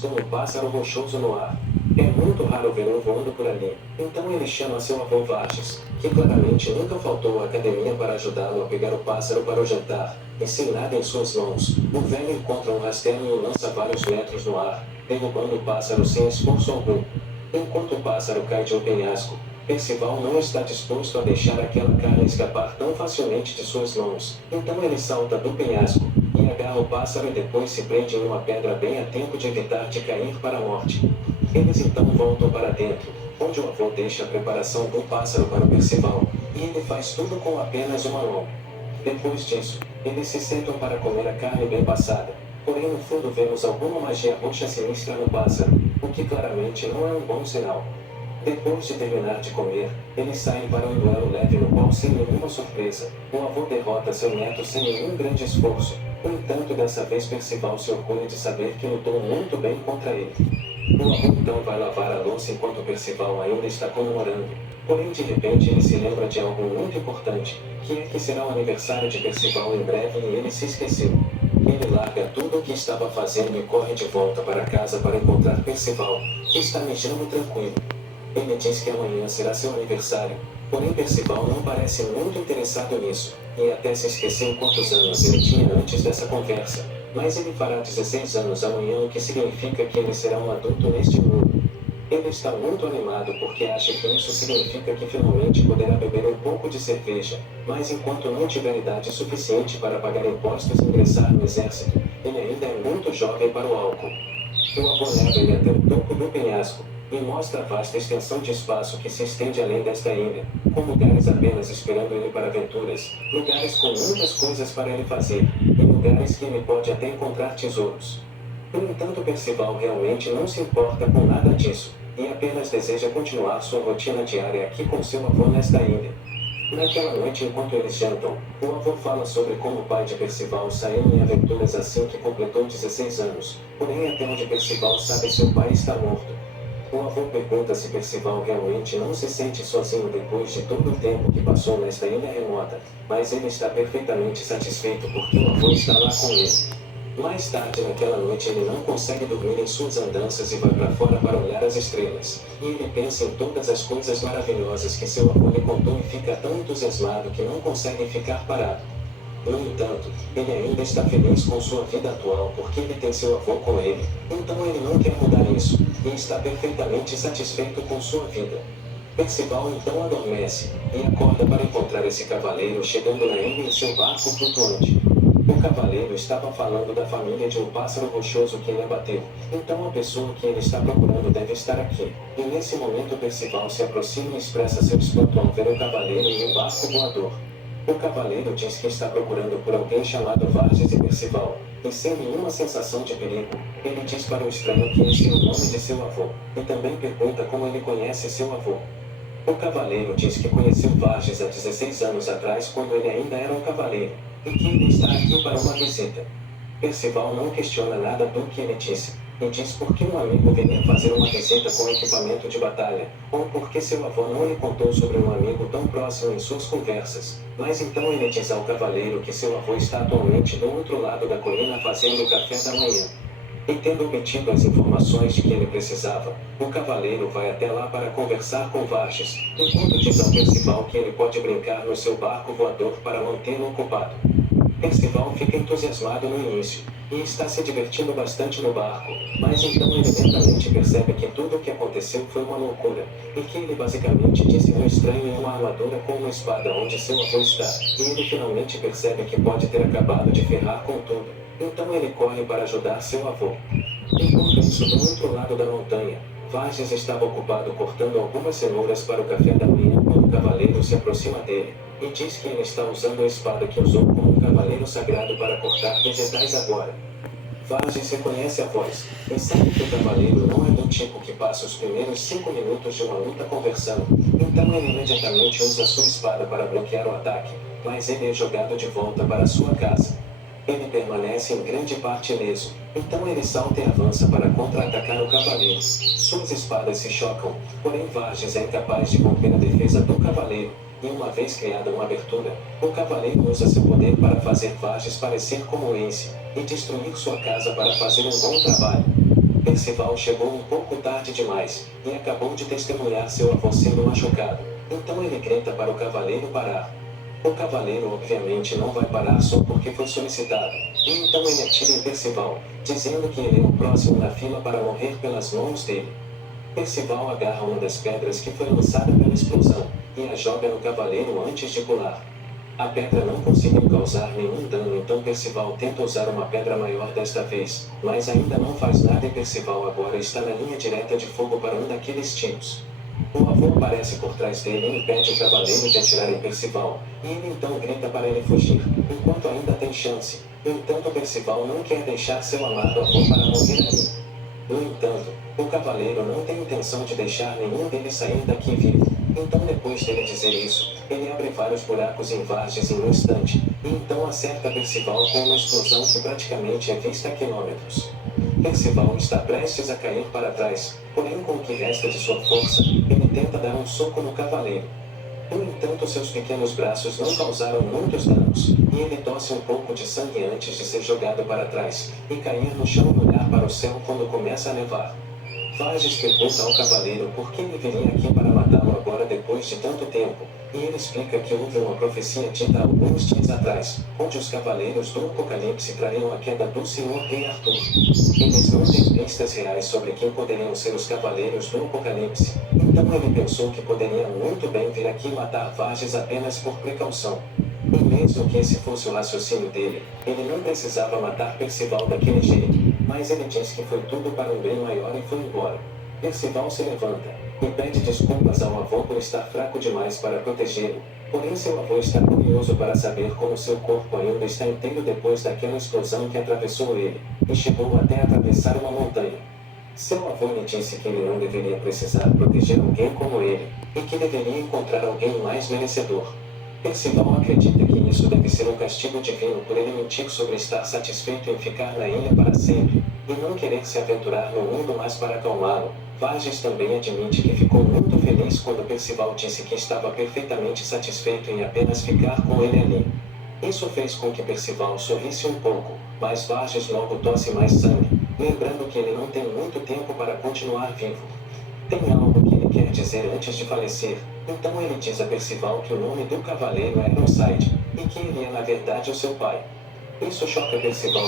com um pássaro rochoso no ar. É muito raro ver um voando por ali, então ele chama seu avô Vargas, que claramente nunca faltou à academia para ajudá-lo a pegar o pássaro para o jantar, e sem nada em suas mãos, o velho encontra um rastelo e o lança vários metros no ar, derrubando o pássaro sem esforço algum. Enquanto o pássaro cai de um penhasco, Percival não está disposto a deixar aquela carne escapar tão facilmente de suas mãos, então ele salta do penhasco, e agarra o pássaro e depois se prende em uma pedra bem a tempo de evitar de cair para a morte. Eles então voltam para dentro, onde o avô deixa a preparação do pássaro para o Percival, e ele faz tudo com apenas uma mão. Depois disso, eles se sentam para comer a carne bem passada, porém no fundo vemos alguma magia roxa sinistra no pássaro, o que claramente não é um bom sinal. Depois de terminar de comer, eles saem para um duelo leve no qual, sem nenhuma surpresa, o avô derrota seu neto sem nenhum grande esforço. No entanto, dessa vez Percival se orgulha de saber que lutou muito bem contra ele. O avô então vai lavar a louça enquanto Percival ainda está comemorando. Porém, de repente ele se lembra de algo muito importante, que é que será o aniversário de Percival em breve e ele se esqueceu. Ele larga tudo o que estava fazendo e corre de volta para casa para encontrar Percival, que está mijando tranquilo. Ele diz que amanhã será seu aniversário, porém Percival não parece muito interessado nisso, e até se esqueceu quantos anos ele tinha antes dessa conversa. Mas ele fará 16 anos amanhã, o que significa que ele será um adulto neste mundo. Ele está muito animado porque acha que isso significa que finalmente poderá beber um pouco de cerveja, mas enquanto não tiver idade suficiente para pagar impostos e ingressar no exército, ele ainda é muito jovem para o álcool. O avô leva ele até o topo do penhasco, e mostra a vasta extensão de espaço que se estende além desta ilha, com lugares apenas esperando ele para aventuras, lugares com muitas coisas para ele fazer, e lugares que ele pode até encontrar tesouros. No entanto, Percival realmente não se importa com nada disso, e apenas deseja continuar sua rotina diária aqui com seu avô nesta ilha. Naquela noite, enquanto eles jantam, o avô fala sobre como o pai de Percival saiu em aventuras assim que completou 16 anos, porém até onde Percival sabe seu pai está morto. O avô pergunta se Percival realmente não se sente sozinho depois de todo o tempo que passou nesta ilha remota, mas ele está perfeitamente satisfeito porque o avô está lá com ele. Mais tarde naquela noite ele não consegue dormir em suas andanças e vai para fora para olhar as estrelas, e ele pensa em todas as coisas maravilhosas que seu avô lhe contou e fica tão entusiasmado que não consegue ficar parado. No entanto, ele ainda está feliz com sua vida atual porque ele tem seu avô com ele, então ele não quer mudar isso, e está perfeitamente satisfeito com sua vida. Percival então adormece, e acorda para encontrar esse cavaleiro chegando na ilha em seu barco flutuante. O cavaleiro estava falando da família de um pássaro rochoso que ele abateu, então a pessoa que ele está procurando deve estar aqui. E nesse momento Percival se aproxima e expressa seu espanto ao ver o cavaleiro em um barco voador. O cavaleiro diz que está procurando por alguém chamado Vargas e Percival, e sem nenhuma sensação de perigo, ele diz para o estranho que esse é o nome de seu avô, e também pergunta como ele conhece seu avô. O cavaleiro diz que conheceu Vargas há 16 anos atrás quando ele ainda era um cavaleiro, e que ele está aqui para uma visita. Percival não questiona nada do que ele disse, e diz por que um amigo viria fazer uma visita com equipamento de batalha, ou porque seu avô não lhe contou sobre um amigo tão próximo em suas conversas. Mas então ele diz ao cavaleiro que seu avô está atualmente do outro lado da colina fazendo o café da manhã. E tendo obtido as informações de que ele precisava, o cavaleiro vai até lá para conversar com Vargas, enquanto diz ao Percival que ele pode brincar no seu barco voador para mantê-lo ocupado. Percival fica entusiasmado no início, e está se divertindo bastante no barco, mas então ele lentamente percebe que tudo o que aconteceu foi uma loucura, e que ele basicamente disse um estranho em uma armadura com uma espada onde seu avô está, e ele finalmente percebe que pode ter acabado de ferrar com tudo. Então ele corre para ajudar seu avô. Enquanto isso, do outro lado da montanha, Vargas estava ocupado cortando algumas cenouras para o café da manhã quando o cavaleiro se aproxima dele, e diz que ele está usando a espada que usou como um cavaleiro sagrado para cortar vegetais agora. Vargas reconhece a voz, e sabe que o cavaleiro não é do tipo que passa os primeiros 5 minutos de uma luta conversando, então ele imediatamente usa sua espada para bloquear o ataque, mas ele é jogado de volta para sua casa. Ele permanece em grande parte ileso, então ele salta e avança para contra-atacar o cavaleiro. Suas espadas se chocam, porém Vargas é incapaz de romper a defesa do cavaleiro, e uma vez criada uma abertura, o cavaleiro usa seu poder para fazer Vargas parecer como Ace, e destruir sua casa para fazer um bom trabalho. Percival chegou um pouco tarde demais, e acabou de testemunhar seu avô sendo machucado. Então ele grita para o cavaleiro parar. O cavaleiro obviamente não vai parar só porque foi solicitado, e então ele atira em Percival, dizendo que ele é o próximo na fila para morrer pelas mãos dele. Percival agarra uma das pedras que foi lançada pela explosão, e a joga no cavaleiro antes de pular. A pedra não conseguiu causar nenhum dano, então Percival tenta usar uma pedra maior desta vez, mas ainda não faz nada e Percival agora está na linha direta de fogo para um daqueles tiros. O avô aparece por trás dele e impede o cavaleiro de atirar em Percival, e ele então grita para ele fugir, enquanto ainda tem chance. No entanto, Percival não quer deixar seu amado avô para morrer ali. No entanto, o cavaleiro não tem intenção de deixar nenhum deles sair daqui vivo. Então, depois dele dizer isso, ele abre vários buracos em Varges em um instante, e então acerta Percival com uma explosão que praticamente é vista a quilômetros. Percival está prestes a cair para trás, porém com o que resta de sua força, ele tenta dar um soco no cavaleiro. No entanto, seus pequenos braços não causaram muitos danos, e ele tosse um pouco de sangue antes de ser jogado para trás, e cair no chão e olhar para o céu quando começa a nevar. Varges pergunta ao cavaleiro por que ele viria aqui para matá-lo agora depois de tanto tempo, e ele explica que houve uma profecia dita alguns dias atrás, onde os cavaleiros do Apocalipse trariam a queda do Senhor Rei Arthur. Eles não têm pistas reais sobre quem poderiam ser os cavaleiros do Apocalipse, então ele pensou que poderia muito bem vir aqui matar Varges apenas por precaução. E mesmo que esse fosse o raciocínio dele, ele não precisava matar Percival daquele jeito, mas ele diz que foi tudo para um bem maior e foi embora. Percival se levanta, e pede desculpas ao avô por estar fraco demais para protegê-lo, porém seu avô está curioso para saber como seu corpo ainda está inteiro depois daquela explosão que atravessou ele, e chegou até atravessar uma montanha. Seu avô lhe disse que ele não deveria precisar proteger alguém como ele, e que deveria encontrar alguém mais merecedor. Percival acredita que isso deve ser um castigo divino por ele mentir sobre estar satisfeito em ficar na ilha para sempre, e não querer se aventurar no mundo mais para acalmá-lo. Varges também admite que ficou muito feliz quando Percival disse que estava perfeitamente satisfeito em apenas ficar com ele ali. Isso fez com que Percival sorrisse um pouco, mas Varges logo tosse mais sangue, lembrando que ele não tem muito tempo para continuar vivo. Tem algo que ele quer dizer antes de falecer, então ele diz a Percival que o nome do cavaleiro é Ironside, e que ele é na verdade o seu pai. Isso choca Percival